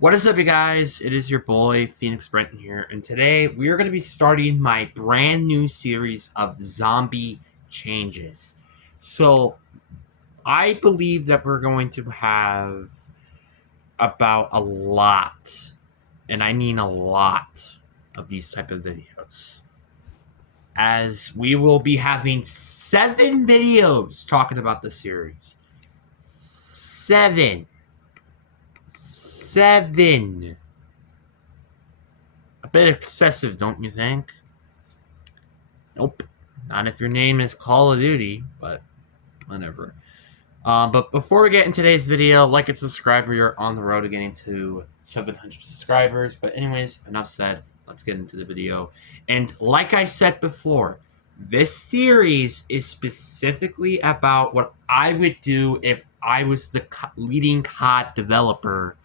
What is up, you guys? It is your boy, Phoenix Brenton here, and today we are going to be starting my brand new series of zombie changes. So, I believe that we're going to have about a lot, and I mean a lot, of these type of videos. As we will be having 7 videos talking about the series. 7. 7. A bit excessive, don't you think? Nope. Not if your name is Call of Duty, but whatever. But before we get in today's video, like and subscribe. We are on the road to getting to 700 subscribers. But anyways, enough said. Let's get into the video. And like I said before, this series is specifically about what I would do if I was the leading COD developer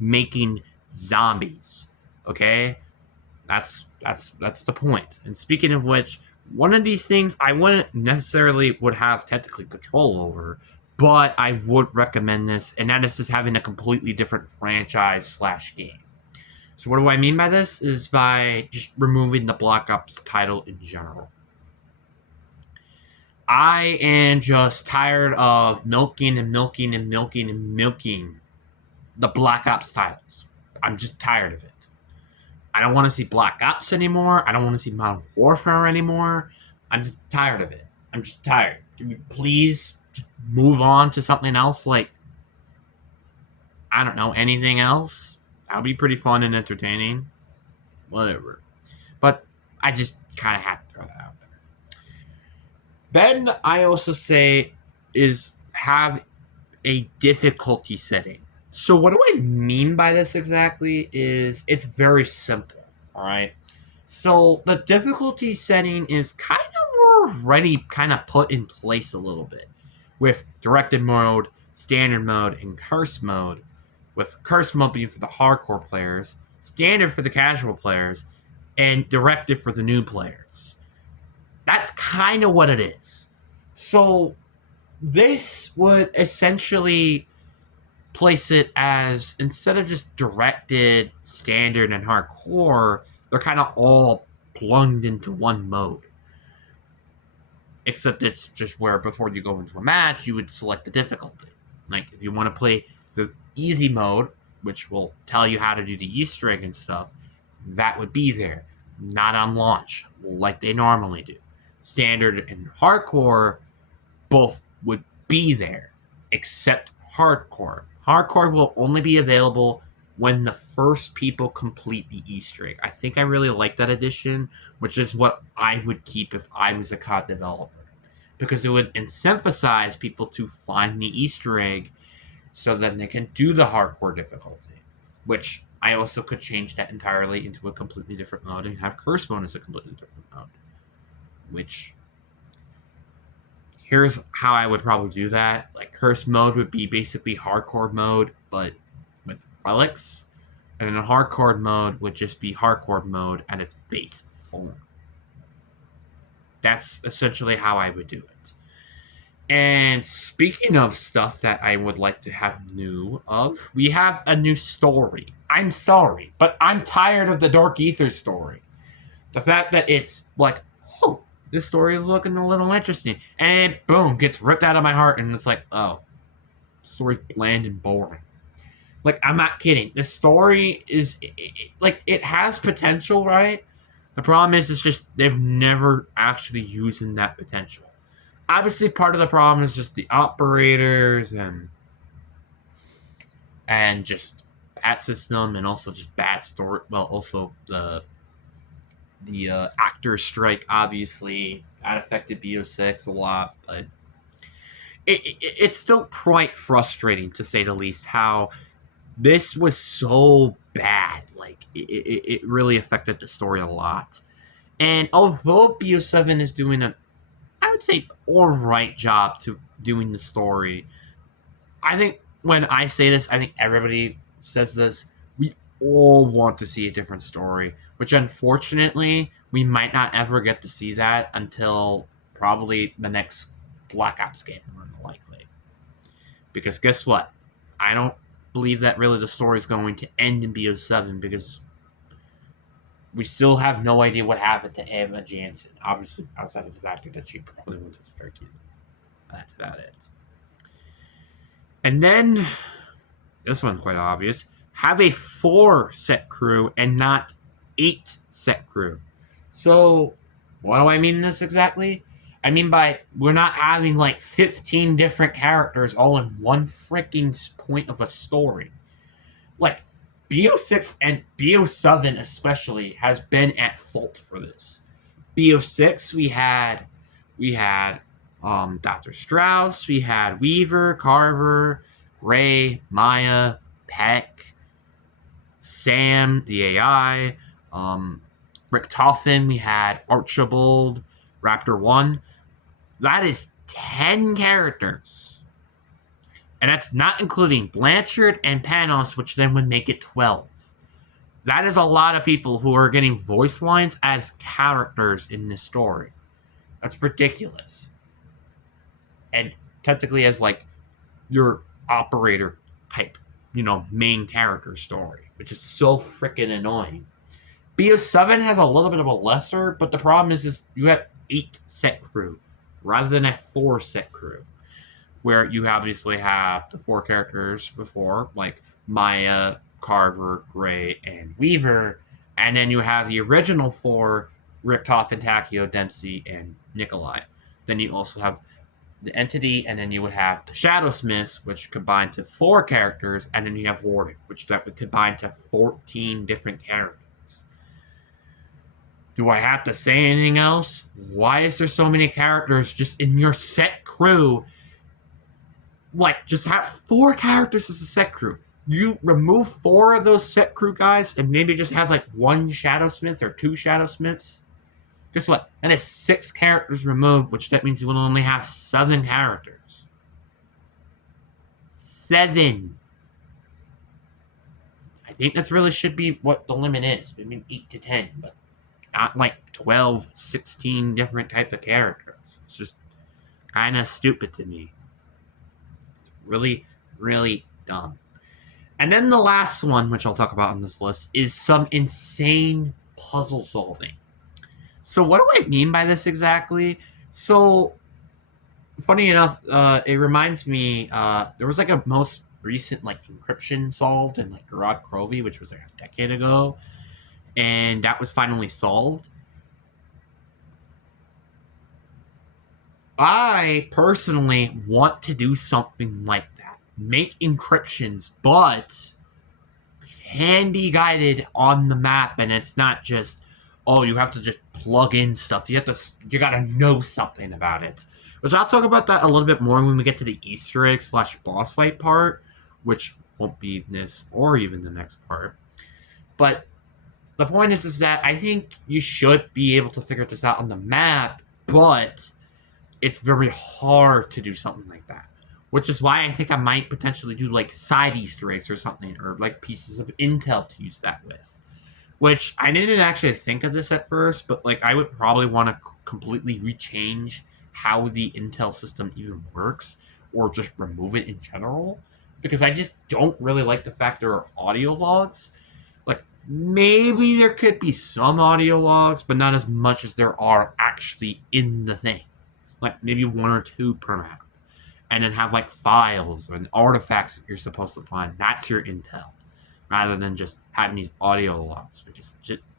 making zombies. Okay? That's the point. And speaking of which, one of these things I wouldn't necessarily would have technically control over, but I would recommend this, and that is just having a completely different franchise slash game. So what do I mean by this? Is by just removing the Black Ops title in general. I am just tired of milking and milking and milking and milking the Black Ops titles. I'm just tired of it. I don't want to see Black Ops anymore. I don't want to see Modern Warfare anymore. I'm just tired of it. I'm just tired. Can we please just move on to something else? Like, I don't know, anything else? That'll be pretty fun and entertaining. Whatever. But I just kind of have to throw that out there. Then I also say is have a difficulty setting. So what do I mean by this exactly is it's very simple, all right? So the difficulty setting is kind of already kind of put in place a little bit with directed mode, standard mode, and curse mode, with curse mode being for the hardcore players, standard for the casual players, and directed for the new players. That's kind of what it is. So this would essentially place it as, instead of just directed, standard, and hardcore, they're kind of all plugged into one mode. Except it's just where before you go into a match, you would select the difficulty. Like if you want to play the easy mode, which will tell you how to do the Easter egg and stuff, that would be there. Not on launch, like they normally do. Standard and hardcore both would be there, except hardcore. Hardcore will only be available when the first people complete the Easter egg. I think I really like that addition, which is what I would keep if I was a COD developer, because it would incentivize people to find the Easter egg so that they can do the hardcore difficulty, which I also could change that entirely into a completely different mode and have curse mode as a completely different mode, which here's how I would probably do that. Like, curse mode would be basically hardcore mode, but with relics. And then hardcore mode would just be hardcore mode at its base form. That's essentially how I would do it. And speaking of stuff that I would like to have new of, we have a new story. I'm sorry, but I'm tired of the Dark Ether story. The fact that it's like, oh, this story is looking a little interesting, and boom, gets ripped out of my heart, and it's like, oh, story's bland and boring. Like, I'm not kidding. The story is like, it has potential, right? The problem is, it's just they've never actually using that potential. Obviously, part of the problem is just the operators and just bad system, and also just bad story. Well, also the actor strike, obviously that affected BO6 a lot, but it's still quite frustrating, to say the least, how this was so bad. Like, it really affected the story a lot. And although BO7 is doing a, I would say, alright job to doing the story, I think when I say this, I think everybody says this, we all want to see a different story, which unfortunately we might not ever get to see that until probably the next Black Ops game, more than likely. Because guess what? I don't believe that really the story is going to end in BO7 because we still have no idea what happened to Emma Jansen. Obviously, outside of the fact that she probably went to the 13th. That's about it. And then, this one's quite obvious, have a 4 set crew and not 8 set crew. So, what do I mean this exactly? I mean by we're not having like 15 different characters all in one freaking point of a story. Like, BO6 and BO7 especially has been at fault for this. BO6 we had Dr. Strauss, we had Weaver, Carver, Ray, Maya, Peck, Sam, the AI, Rick Toffin, we had Archibald, Raptor 1. That is 10 characters. And that's not including Blanchard and Panos, which then would make it 12. That is a lot of people who are getting voice lines as characters in this story. That's ridiculous. And technically as like your operator type, main character story, which is so freaking annoying. BO7 has a little bit of a lesser, but the problem is you have 8 set crew rather than a 4 set crew, where you obviously have the 4 characters before, like Maya, Carver, Gray, and Weaver, and then you have the original 4, Rick Toffin, Takio, Dempsey, and Nikolai. Then you also have the Entity, and then you would have the Shadowsmiths, which combine to 4 characters, and then you have Warden, which that would combine to 14 different characters. Do I have to say anything else? Why is there so many characters just in your set crew? Like, just have 4 characters as a set crew. You remove 4 of those set crew guys and maybe just have like 1 Shadowsmith or 2 Shadowsmiths. Guess what? That is 6 characters removed, which that means you will only have 7 characters. 7. I think that's really should be what the limit is. Maybe 8 to 10, but not like 12, 16 different types of characters. It's just kind of stupid to me. It's really, really dumb. And then the last one, which I'll talk about on this list, is some insane puzzle solving. So what do I mean by this exactly? So, funny enough, it reminds me, there was like a most recent like encryption solved in like Gerard Crovey, which was like a decade ago, and that was finally solved. I personally want to do something like that. Make encryptions, but can be guided on the map, and it's not just, oh, you have to just plug in stuff. You gotta know something about it. Which I'll talk about that a little bit more when we get to the Easter egg / boss fight part, which won't be this or even the next part. But the point is that I think you should be able to figure this out on the map, but it's very hard to do something like that. Which is why I think I might potentially do like side Easter eggs or something, or like pieces of intel to use that with. Which I didn't actually think of this at first, but like I would probably want to completely rechange how the intel system even works, or just remove it in general, because I just don't really like the fact there are audio logs. Like, maybe there could be some audio logs, but not as much as there are actually in the thing. Like maybe 1 or 2 per map. And then have like files and artifacts that you're supposed to find. That's your intel, rather than just having these audio logs. Because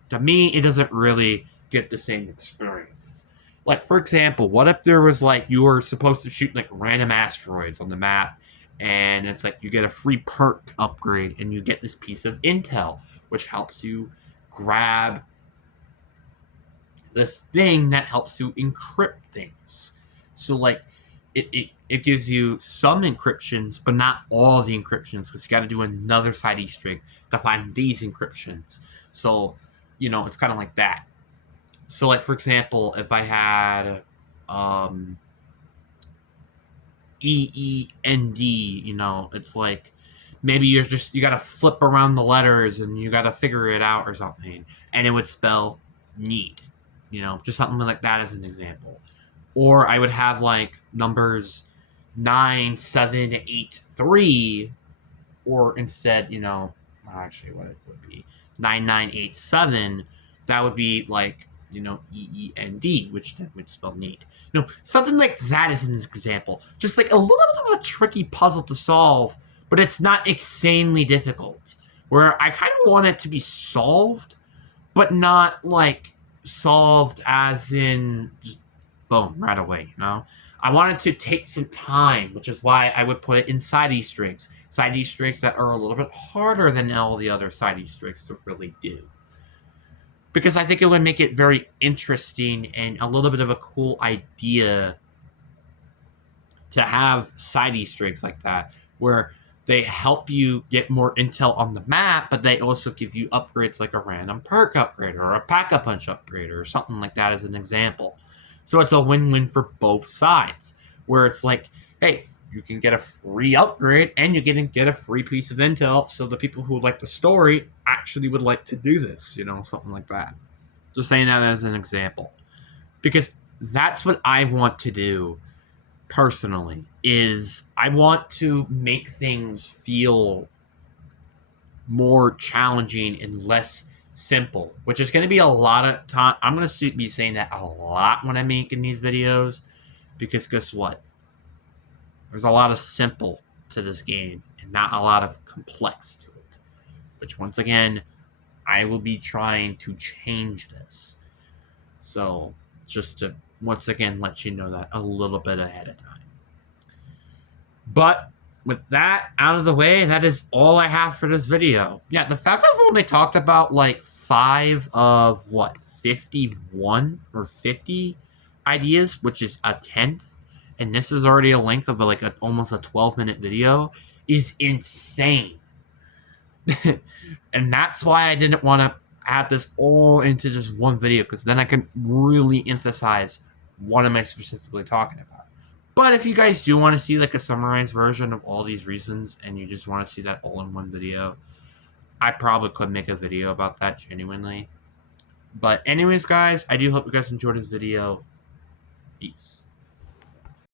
to me, it doesn't really get the same experience. Like, for example, what if there was like you were supposed to shoot like random asteroids on the map, and it's like you get a free perk upgrade and you get this piece of intel, which helps you grab this thing that helps you encrypt things. So like it gives you some encryptions, but not all the encryptions, because you got to do another side Easter egg to find these encryptions. So, it's kind of like that. So like, for example, if I had EEND, it's like maybe you got to flip around the letters and you got to figure it out or something, and it would spell need, just something like that as an example. Or I would have like numbers 9, 7, 8, 3, or instead, actually what it would be 9987, that would be like, EEND, which then would spell need. Something like that is an example. Just like a little bit of a tricky puzzle to solve, but it's not insanely difficult. Where I kind of want it to be solved, but not like solved as in just boom, right away, I wanted to take some time, which is why I would put it in side Easter eggs. Side Easter eggs that are a little bit harder than all the other side Easter eggs to really do. Because I think it would make it very interesting and a little bit of a cool idea to have side Easter eggs like that, where they help you get more intel on the map, but they also give you upgrades like a random perk upgrade or a Pack-a-Punch upgrade or something like that as an example. So it's a win-win for both sides, where it's like, hey, you can get a free upgrade and you can get a free piece of intel, so the people who like the story actually would like to do this, something like that. Just saying that as an example. Because that's what I want to do personally, is I want to make things feel more challenging and less simple, which is going to be a lot of time. I'm going to be saying that a lot when I'm making these videos, because guess what? There's a lot of simple to this game and not a lot of complex to it, which once again, I will be trying to change this. So just to once again let you know that a little bit ahead of time. But with that out of the way, that is all I have for this video. Yeah, the fact I've only talked about like 5 of 51 or 50 ideas, which is a 10th, and this is already a length of almost a 12-minute video, is insane. And that's why I didn't want to add this all into just one video, because then I can really emphasize what am I specifically talking about. But if you guys do want to see like a summarized version of all these reasons and you just want to see that all in one video, I probably could make a video about that genuinely. But anyways, guys, I do hope you guys enjoyed this video. Peace.